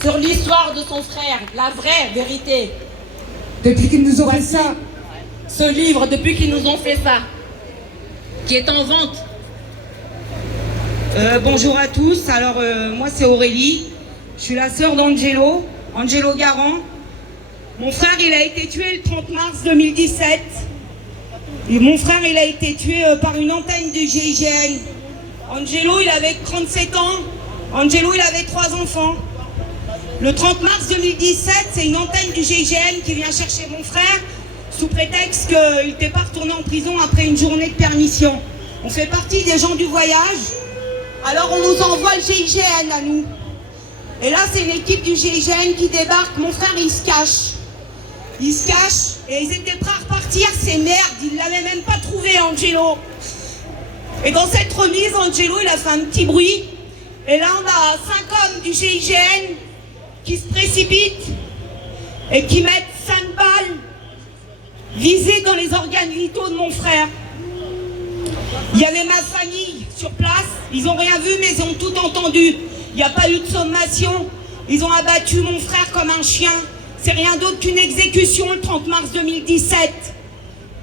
sur l'histoire de son frère, la vraie vérité. Depuis qu'ils nous ont fait ça. Ce livre, depuis qu'ils nous ont fait ça, qui est en vente. Bonjour à tous, alors moi c'est Aurélie, je suis la sœur d'Angelo, Angelo Garand. Mon frère il a été tué le 30 mars 2017. Et mon frère il a été tué par une antenne du GIGN. Angelo il avait 37 ans, Angelo il avait 3 enfants. Le 30 mars 2017, c'est une antenne du GIGN qui vient chercher mon frère sous prétexte qu'il n'était pas retourné en prison après une journée de permission. On fait partie des gens du voyage, alors on nous envoie le GIGN à nous. Et là, c'est une équipe du GIGN qui débarque. Mon frère, il se cache. Il se cache et ils étaient prêts à repartir. C'est merde, ils ne l'avaient même pas trouvé, Angelo. Et dans cette remise, Angelo, il a fait un petit bruit. Et là, on a 5 hommes du GIGN qui se précipitent et qui mettent 5 balles visées dans les organes vitaux de mon frère. Il y avait ma famille sur place, ils n'ont rien vu mais ils ont tout entendu. Il n'y a pas eu de sommation, ils ont abattu mon frère comme un chien. C'est rien d'autre qu'une exécution le 30 mars 2017.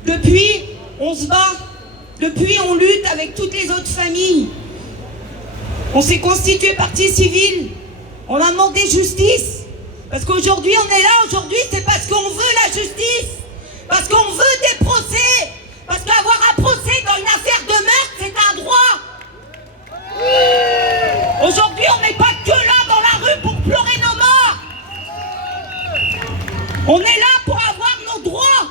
Depuis, on se bat, depuis on lutte avec toutes les autres familles. On s'est constitué partie civile, on a demandé justice. Parce qu'aujourd'hui on est là, aujourd'hui c'est parce qu'on veut la justice. Parce qu'on veut des procès. Parce qu'avoir un procès dans une affaire de meurtre, c'est un droit. Aujourd'hui, on n'est pas que là dans la rue pour pleurer nos morts. On est là pour avoir nos droits.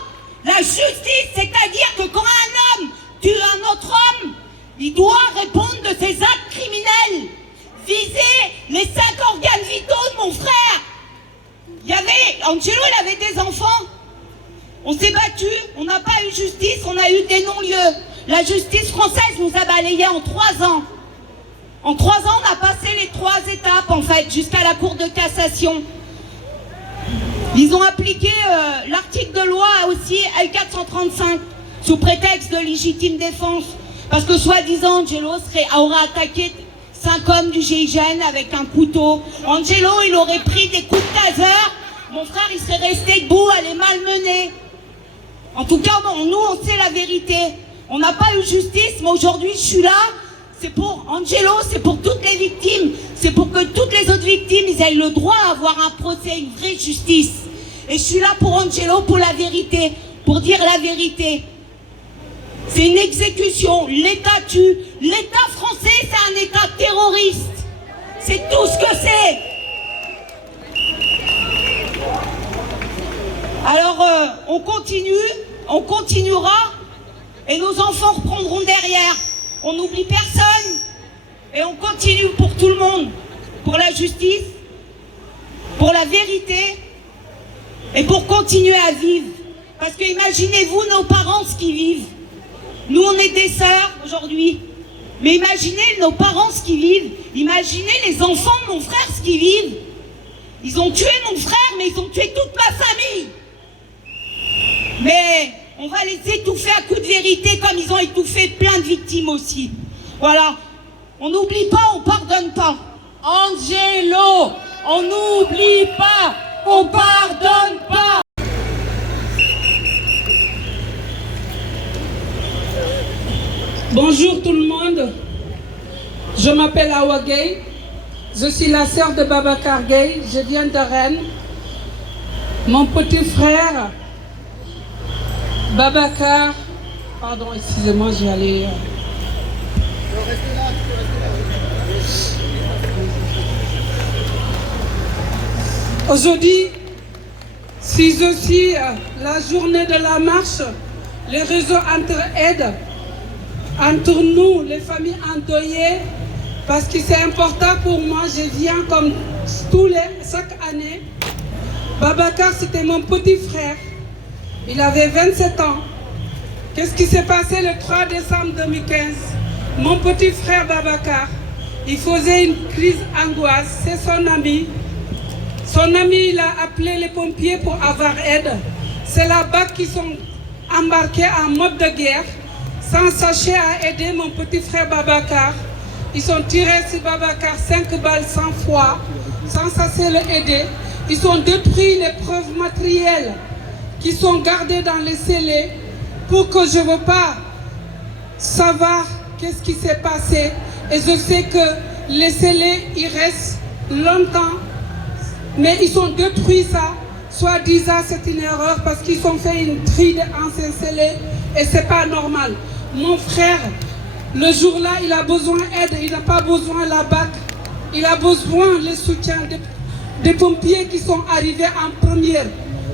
La justice, c'est-à-dire que quand un homme tue un autre homme, il doit répondre de ses actes criminels. Viser les 5 organes vitaux de mon frère. Angelo, il avait des enfants. On s'est battu, on n'a pas eu justice, on a eu des non-lieux. La justice française nous a balayés en 3 ans. En 3 ans, on a passé les 3 étapes, en fait, jusqu'à la Cour de cassation. Ils ont appliqué l'article de loi aussi, L435, sous prétexte de légitime défense. Parce que, soi-disant, Angelo aurait attaqué 5 hommes du GIGN avec un couteau. Angelo, il aurait pris des coups de taser. Mon frère, il serait resté debout à les malmener. En tout cas, nous, on sait la vérité. On n'a pas eu justice, mais aujourd'hui, je suis là. C'est pour Angelo, c'est pour toutes les victimes. C'est pour que toutes les autres victimes, ils aient le droit à avoir un procès, une vraie justice. Et je suis là pour Angelo, pour la vérité, pour dire la vérité. C'est une exécution. L'État tue. L'État français, c'est un État terroriste. C'est tout ce que c'est. Alors, on continue, on continuera, et nos enfants reprendront derrière. On n'oublie personne, et on continue pour tout le monde, pour la justice, pour la vérité, et pour continuer à vivre. Parce que imaginez-vous nos parents ce qu'ils vivent. Nous, on est des sœurs aujourd'hui, mais imaginez nos parents ce qu'ils vivent. Imaginez les enfants de mon frère ce qu'ils vivent. Ils ont tué mon frère, mais ils ont tué toute ma famille. Mais on va les étouffer à coups de vérité comme ils ont étouffé plein de victimes aussi. Voilà. On n'oublie pas, on pardonne pas. Angelo, on n'oublie pas, on pardonne pas. Bonjour tout le monde. Je m'appelle Awa Gueye. Je suis la sœur de Babacar Gueye. Je viens de Rennes. Mon petit frère Babacar, pardon, excusez-moi, je vais aller. Aujourd'hui, c'est aussi la journée de la marche, les réseaux entre-aides, entre nous, les familles endeuillées, parce que c'est important pour moi, je viens comme chaque année. Babacar, c'était mon petit frère. Il avait 27 ans. Qu'est-ce qui s'est passé le 3 décembre 2015? Mon petit frère Babacar, il faisait une crise d'angoisse. C'est son ami. Son ami, il a appelé les pompiers pour avoir aide. C'est là-bas qu'ils sont embarqués en mode de guerre, sans chercher à aider mon petit frère Babacar. Ils ont tiré sur Babacar 5 balles 100 fois. sans cesser les aider. Ils ont détruit les preuves matérielles qui sont gardées dans les scellés pour que je ne veux pas savoir qu'est-ce qui s'est passé. Et je sais que les scellés, ils restent longtemps, mais ils ont détruit ça. Soi-disant, c'est une erreur parce qu'ils ont fait une tri d'anciens scellés et ce n'est pas normal. Mon frère, le jour-là, il a besoin d'aide, il n'a pas besoin de la BAC. Il a besoin du soutien des pompiers qui sont arrivés en première.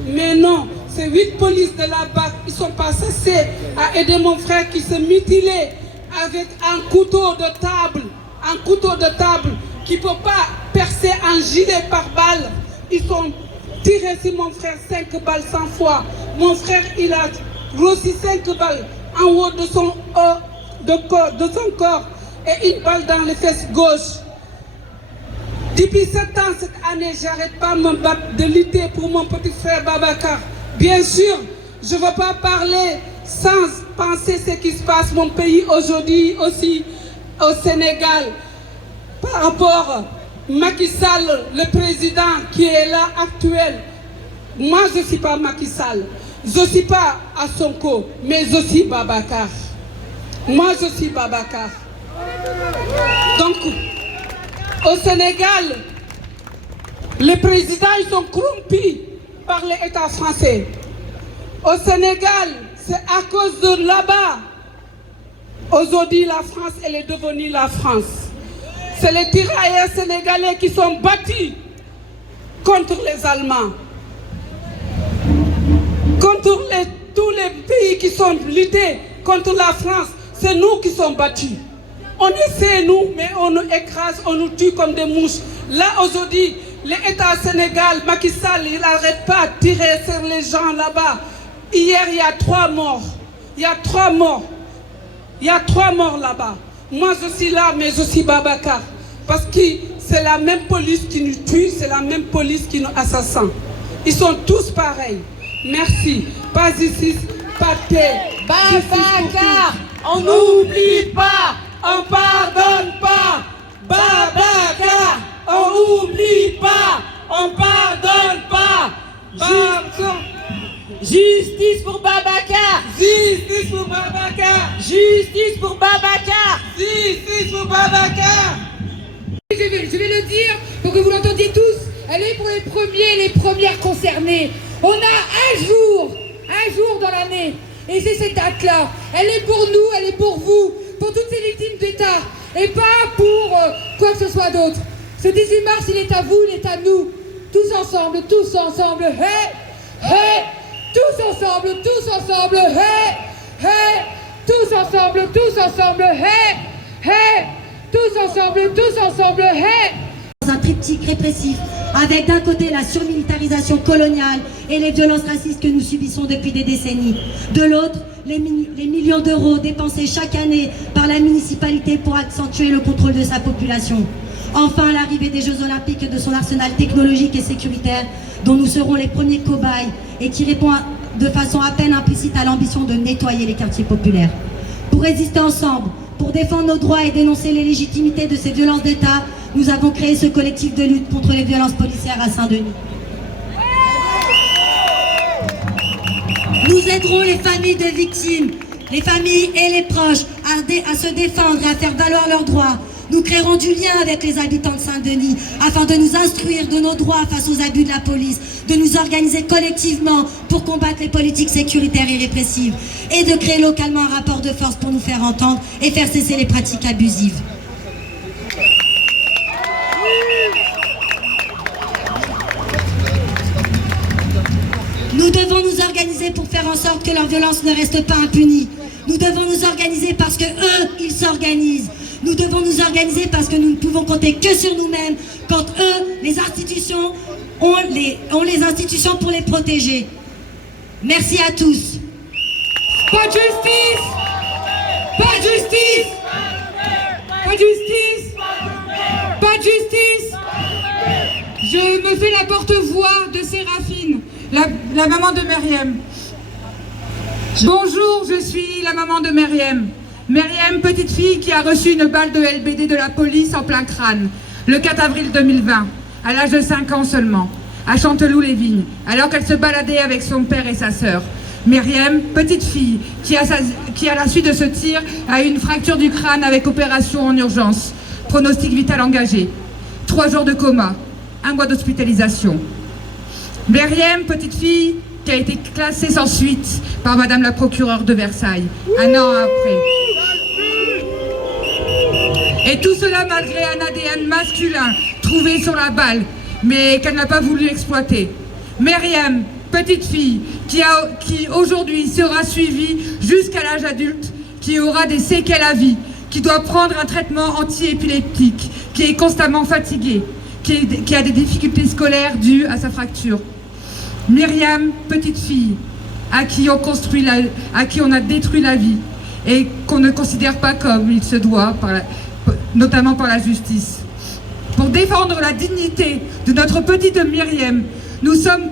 Mais non, ces 8 polices de la BAC, ils ne sont pas cessés à aider mon frère qui se mutilait avec un couteau de table qui ne peut pas percer un gilet par balle. Ils sont tiré sur mon frère 5 balles 100 fois. Mon frère, il a reçu 5 balles en haut de son corps et une balle dans les fesses gauche. Depuis 7 ans, cette année, j'arrête pas de me battre, de lutter pour mon petit frère Babacar. Bien sûr, je ne veux pas parler sans penser ce qui se passe mon pays aujourd'hui aussi au Sénégal. Par rapport à Macky Sall, le président qui est là actuel, moi je ne suis pas Macky Sall, je ne suis pas à Sonko, mais je suis Babacar. Moi je suis Babacar. Donc, au Sénégal, les présidents ils sont corrompus par l'État français. Au Sénégal, c'est à cause de là-bas. Aujourd'hui, la France, elle est devenue la France. C'est les tirailleurs sénégalais qui sont battus contre les Allemands. Contre tous les pays qui sont luttés contre la France, c'est nous qui sommes battus. On essaie, nous, mais on nous écrase, on nous tue comme des mouches. Là, aujourd'hui, l'État Sénégal, Macky Sall, il n'arrête pas de tirer sur les gens là-bas. Hier, il y a 3 morts. Il y a 3 morts. Il y a 3 morts là-bas. Moi, je suis là, mais je suis Babacar. Parce que c'est la même police qui nous tue, c'est la même police qui nous assassine. Ils sont tous pareils. Merci. Pas ici, pas terre. Babacar, on n'oublie pas, on pardonne pas. Babacar, on n'oublie pas, on pardonne pas. Justice pour Babacar. Justice pour Babacar. Justice pour Babacar. Justice pour Babacar. Je vais le dire pour que vous l'entendiez tous. Elle est pour les premiers et les premières concernées. On a un jour dans l'année. Et c'est cette date-là. Elle est pour nous, elle est pour vous, pour toutes ces victimes d'État. Et pas pour quoi que ce soit d'autre. Ce 18 mars, il est à vous, il est à nous. Tous ensemble, hey, hey. Tous ensemble, hey, hey. Tous ensemble, hey, hey. Tous ensemble, hey. Un triptyque répressif avec d'un côté la surmilitarisation coloniale et les violences racistes que nous subissons depuis des décennies. De l'autre, les millions d'euros dépensés chaque année par la municipalité pour accentuer le contrôle de sa population. Enfin, l'arrivée des Jeux Olympiques et de son arsenal technologique et sécuritaire dont nous serons les premiers cobayes et qui répond de façon à peine implicite à l'ambition de nettoyer les quartiers populaires. Pour résister ensemble, pour défendre nos droits et dénoncer les légitimités de ces violences d'État, nous avons créé ce collectif de lutte contre les violences policières à Saint-Denis. Nous aiderons les familles de victimes, les familles et les proches à se défendre et à faire valoir leurs droits. Nous créerons du lien avec les habitants de Saint-Denis afin de nous instruire de nos droits face aux abus de la police, de nous organiser collectivement pour combattre les politiques sécuritaires et répressives et de créer localement un rapport de force pour nous faire entendre et faire cesser les pratiques abusives. Nous devons nous organiser pour faire en sorte que leur violence ne reste pas impunie. Nous devons nous organiser parce que eux, ils s'organisent. Nous devons nous organiser parce que nous ne pouvons compter que sur nous-mêmes quand eux, les institutions, ont les institutions pour les protéger. Merci à tous. Pas de justice! Pas de justice! Pas de justice! Pas de justice! Je me fais la porte-voix de Séraphine, la maman de Myriam. Bonjour, je suis la maman de Myriam. Myriam, petite fille qui a reçu une balle de LBD de la police en plein crâne, le 4 avril 2020. à l'âge de 5 ans seulement, à Chanteloup-les-Vignes, alors qu'elle se baladait avec son père et sa sœur. Myriam, petite fille, qui à la suite de ce tir a eu une fracture du crâne avec opération en urgence, pronostic vital engagé, 3 jours de coma, 1 mois d'hospitalisation. Myriam, petite fille, qui a été classée sans suite par Madame la procureure de Versailles, 1 an après. Et tout cela malgré un ADN masculin trouvé sur la balle, mais qu'elle n'a pas voulu exploiter. Myriam, petite fille, qui aujourd'hui sera suivie jusqu'à l'âge adulte, qui aura des séquelles à vie, qui doit prendre un traitement anti-épileptique, qui est constamment fatiguée, qui a des difficultés scolaires dues à sa fracture. Myriam, petite fille, à qui on a détruit la vie et qu'on ne considère pas comme il se doit, notamment par la justice. Pour défendre la dignité de notre petite Myriam, nous sommes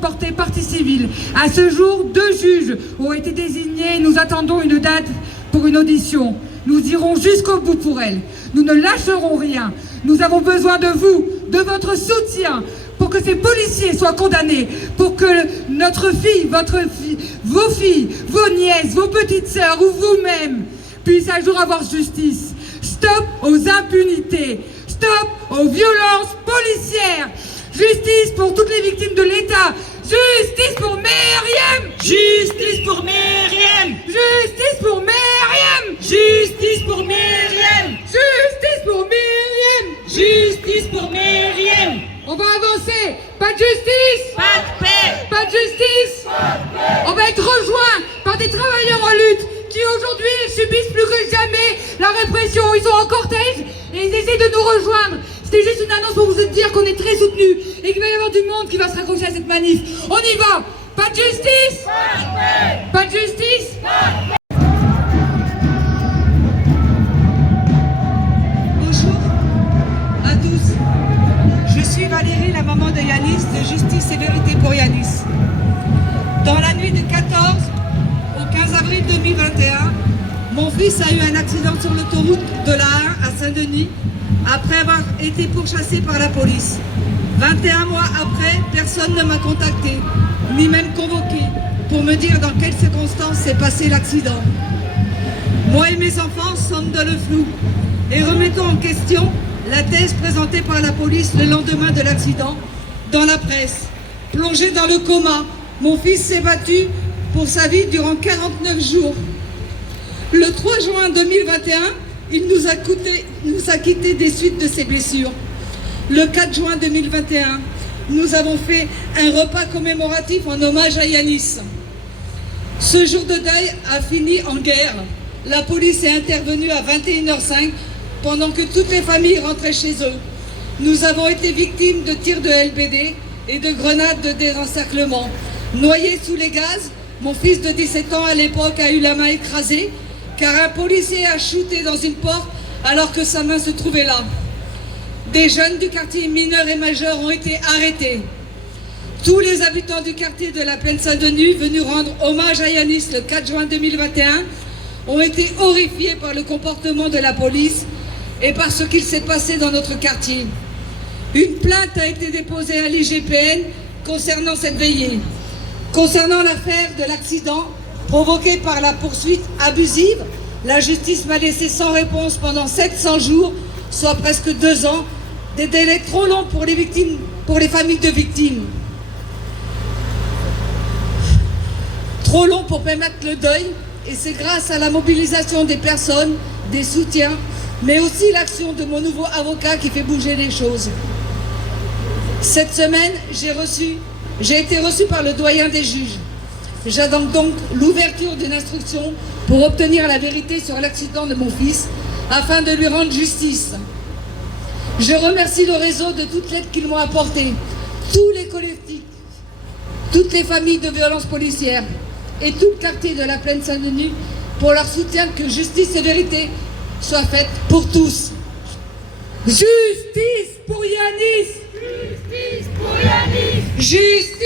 portés partie civile. À ce jour, 2 juges ont été désignés et nous attendons une date pour une audition. Nous irons jusqu'au bout pour elle. Nous ne lâcherons rien. Nous avons besoin de vous, de votre soutien, pour que ces policiers soient condamnés, pour que notre fille, vos filles, vos nièces, vos petites sœurs ou vous-même puissent un jour avoir justice. Stop aux impunités. Stop aux violences policières. Justice pour toutes les victimes de l'État. Justice pour Myriam. Justice pour Myriam. Justice pour Myriam. Justice pour Myriam. Justice pour Myriam. Justice pour Myriam. On va avancer. Pas de justice. Pas de paix. Pas de justice. On va être rejoints par des travailleurs en lutte qui aujourd'hui subissent plus que jamais la répression. Ils sont en cortège et ils essaient de nous rejoindre. C'était juste une annonce pour vous dire qu'on est très soutenus et qu'il va y avoir du monde qui va se raccrocher à cette manif. On y va. Pas de justice. Pas de justice. Bonjour à tous. Je suis Valérie, la maman de Yanis, de Justice et Vérité pour Yanis. Dans la nuit du 14 au 15 avril 2021, mon fils a eu un accident sur l'autoroute de la 1 à Saint-Denis après avoir été pourchassé par la police. 21 mois après, personne ne m'a contacté, ni même convoqué, pour me dire dans quelles circonstances s'est passé l'accident. Moi et mes enfants sommes dans le flou et remettons en question la thèse présentée par la police le lendemain de l'accident dans la presse. Plongé dans le coma, mon fils s'est battu pour sa vie durant 49 jours. Le 3 juin 2021, il nous a quittés des suites de ses blessures. Le 4 juin 2021, nous avons fait un repas commémoratif en hommage à Yanis. Ce jour de deuil a fini en guerre. La police est intervenue à 21h05 pendant que toutes les familles rentraient chez eux. Nous avons été victimes de tirs de LBD et de grenades de désencerclement. Noyé sous les gaz, mon fils de 17 ans à l'époque a eu la main écrasée car un policier a shooté dans une porte alors que sa main se trouvait là. Des jeunes du quartier mineurs et majeurs ont été arrêtés. Tous les habitants du quartier de la Plaine Saint-Denis venus rendre hommage à Yanis le 4 juin 2021 ont été horrifiés par le comportement de la police et par ce qu'il s'est passé dans notre quartier. Une plainte a été déposée à l'IGPN concernant cette veillée. Concernant l'affaire de l'accident provoqué par la poursuite abusive, la justice m'a laissé sans réponse pendant 700 jours, soit presque 2 ans, des délais trop longs pour les victimes, pour les familles de victimes. Trop long pour permettre le deuil, et c'est grâce à la mobilisation des personnes, des soutiens, mais aussi l'action de mon nouveau avocat qui fait bouger les choses. Cette semaine, j'ai été reçu par le doyen des juges. J'attends donc l'ouverture d'une instruction pour obtenir la vérité sur l'accident de mon fils, afin de lui rendre justice. Je remercie le réseau de toute l'aide qu'ils m'ont apportée, tous les collectifs, toutes les familles de violences policières et tout le quartier de la Plaine Saint-Denis pour leur soutien que justice et vérité soient faites pour tous. Justice pour Yanis. Justice pour Yanis. Justice